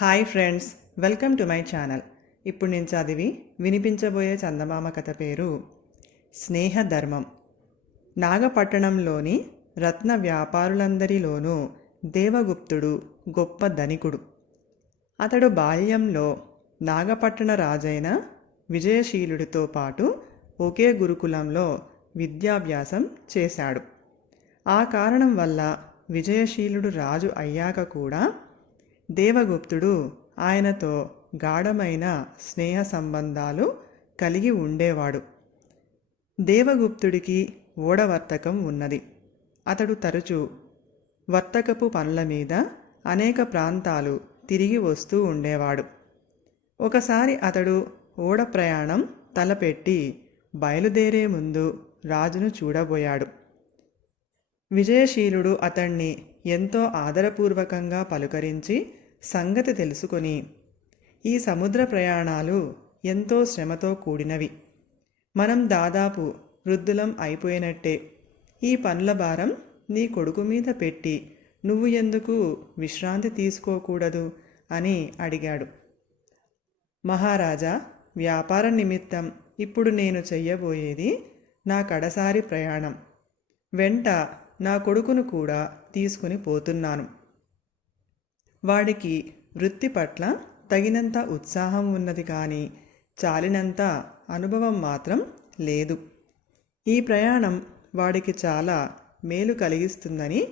Hi friends, welcome to my channel. ఇప్పుడు నేను చదివి వినిపించబోయే చందమామ కథ పేరు స్నేహధర్మం. నాగపట్టణంలోని రత్న వ్యాపారులందరిలోనూ దేవగుప్తుడు గొప్ప ధనికుడు. అతడు బాల్యంలో నాగపట్టణ రాజైన విజయశీలుడితో పాటు ఒకే గురుకులంలో విద్యాభ్యాసం చేశాడు. ఆ కారణం వల్ల విజయశీలుడు రాజు అయ్యాక కూడా దేవగుప్తుడు ఆయనతో గాఢమైన స్నేహ సంబంధాలు కలిగి ఉండేవాడు. దేవగుప్తుడికి ఓడవర్తకం ఉన్నది. అతడు తరచూ వర్తకపు పనుల మీద అనేక ప్రాంతాలు తిరిగి వస్తూ ఉండేవాడు. ఒకసారి అతడు ఓడ ప్రయాణం తలపెట్టి బయలుదేరే ముందు రాజును చూడబోయాడు. విజయశీలుడు అతణ్ణి ఎంతో ఆదరపూర్వకంగా పలుకరించి సంగతి తెలుసుకొని, ఈ సముద్ర ప్రయాణాలు ఎంతో శ్రమతో కూడినవి. మనం దాదాపు వృద్ధులం అయిపోయినట్టే. ఈ పనుల భారం నీ కొడుకు మీద పెట్టి నువ్వు ఎందుకు విశ్రాంతి తీసుకోకూడదు అని అడిగాడు. మహారాజా, వ్యాపార నిమిత్తం ఇప్పుడు నేను చెయ్యబోయేది నా కడసారి ప్రయాణం. వెంట నా కొడుకును కూడా తీసుకుని పోతున్నాను. వాడికి వృత్తి పట్ల తగినంత ఉత్సాహం ఉన్నది, కానీ చాలినంత అనుభవం మాత్రం లేదు. ఈ ప్రయాణం వాడికి చాలా మేలు కలిగిస్తుందని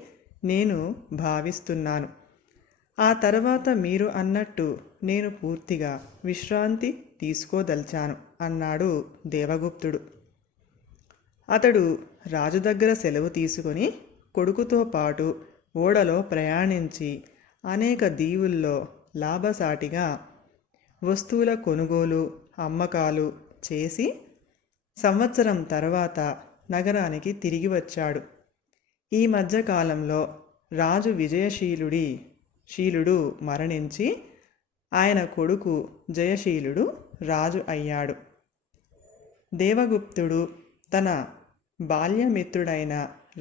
నేను భావిస్తున్నాను. ఆ తర్వాత మీరు అన్నట్టు నేను పూర్తిగా విశ్రాంతి తీసుకోదలిచాను అన్నాడు దేవగుప్తుడు. అతడు రాజు దగ్గర సెలవు తీసుకొని కొడుకుతో పాటు ఓడలో ప్రయాణించి అనేక దీవుల్లో లాభసాటిగా వస్తువుల కొనుగోలు అమ్మకాలు చేసి సంవత్సరం తర్వాత నగరానికి తిరిగి వచ్చాడు. ఈ మధ్యకాలంలో రాజు శీలుడు మరణించి ఆయన కొడుకు జయశీలుడు రాజు అయ్యాడు. దేవగుప్తుడు తన బాల్యమిత్రుడైన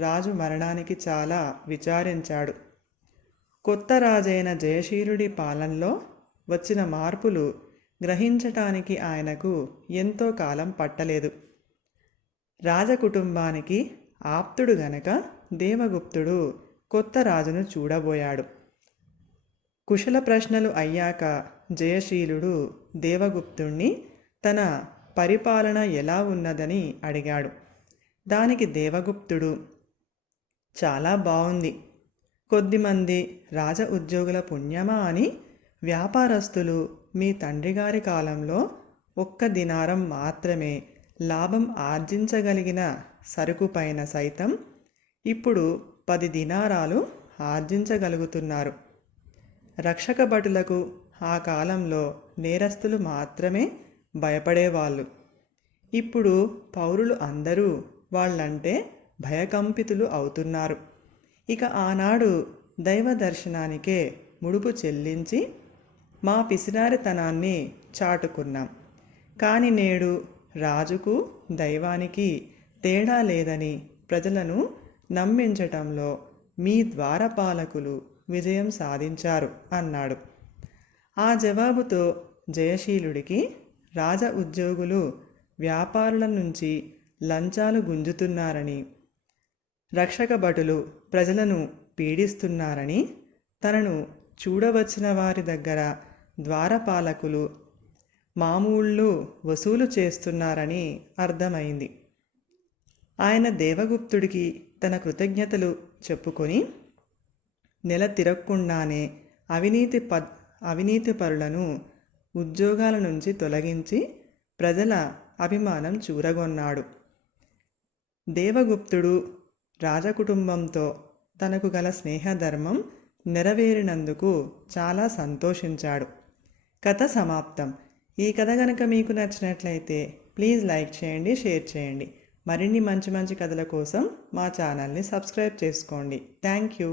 రాజు మరణానికి చాలా విచారించాడు. కొత్త రాజైన జయశీలుడి పాలనలో వచ్చిన మార్పులు గ్రహించటానికి ఆయనకు ఎంతో కాలం పట్టలేదు. రాజకుటుంబానికి ఆప్తుడు గనక దేవగుప్తుడు కొత్త రాజును చూడబోయాడు. కుశల ప్రశ్నలు అయ్యాక జయశీలుడు దేవగుప్తుణ్ణి తన పరిపాలన ఎలా ఉన్నదని అడిగాడు. దానికి దేవగుప్తుడు, చాలా బాగుంది. కొద్దిమంది రాజ ఉద్యోగుల పుణ్యమా అని వ్యాపారస్తులు మీ తండ్రిగారి కాలంలో 1 దినారం మాత్రమే లాభం ఆర్జించగలిగిన సరుకు పైన సైతం ఇప్పుడు 10 దినారాలు ఆర్జించగలుగుతున్నారు. రక్షక భటులకు ఆ కాలంలో నేరస్తులు మాత్రమే భయపడేవాళ్ళు. ఇప్పుడు పౌరులు అందరూ వాళ్ళంటే భయకంపితులు అవుతున్నారు. ఇక ఆనాడు దైవ దర్శనానికే ముడుపు చెల్లించి మా పిసినారితనాన్ని చాటుకున్నాం. కానీ నేడు రాజుకు దైవానికి తేడా లేదని ప్రజలను నమ్మించటంలో మీ ద్వారపాలకులు విజయం సాధించారు అన్నాడు. ఆ జవాబుతో జయశీలుడికి రాజ ఉద్యోగులు వ్యాపారుల నుంచి లంచాలు గుంజుతున్నారని, రక్షక భటులు ప్రజలను పీడిస్తున్నారని, తనను చూడవచ్చిన వారి దగ్గర ద్వారపాలకులు మామూళ్ళు వసూలు చేస్తున్నారని అర్థమైంది. ఆయన దేవగుప్తుడికి తన కృతజ్ఞతలు చెప్పుకొని నెల తిరగకుండానే అవినీతి పరులను ఉద్యోగాల నుంచి తొలగించి ప్రజల అభిమానం చూరగొన్నాడు. దేవగుప్తుడు రాజకుటుంబంతో తనకు గల స్నేహధర్మం నెరవేరినందుకు చాలా సంతోషించాడు. కథ సమాప్తం. ఈ కథ కనుక మీకు నచ్చినట్లయితే ప్లీజ్ లైక్ చేయండి, షేర్ చేయండి. మరిన్ని మంచి మంచి కథల కోసం మా ఛానల్ని సబ్స్క్రైబ్ చేసుకోండి. Thank you.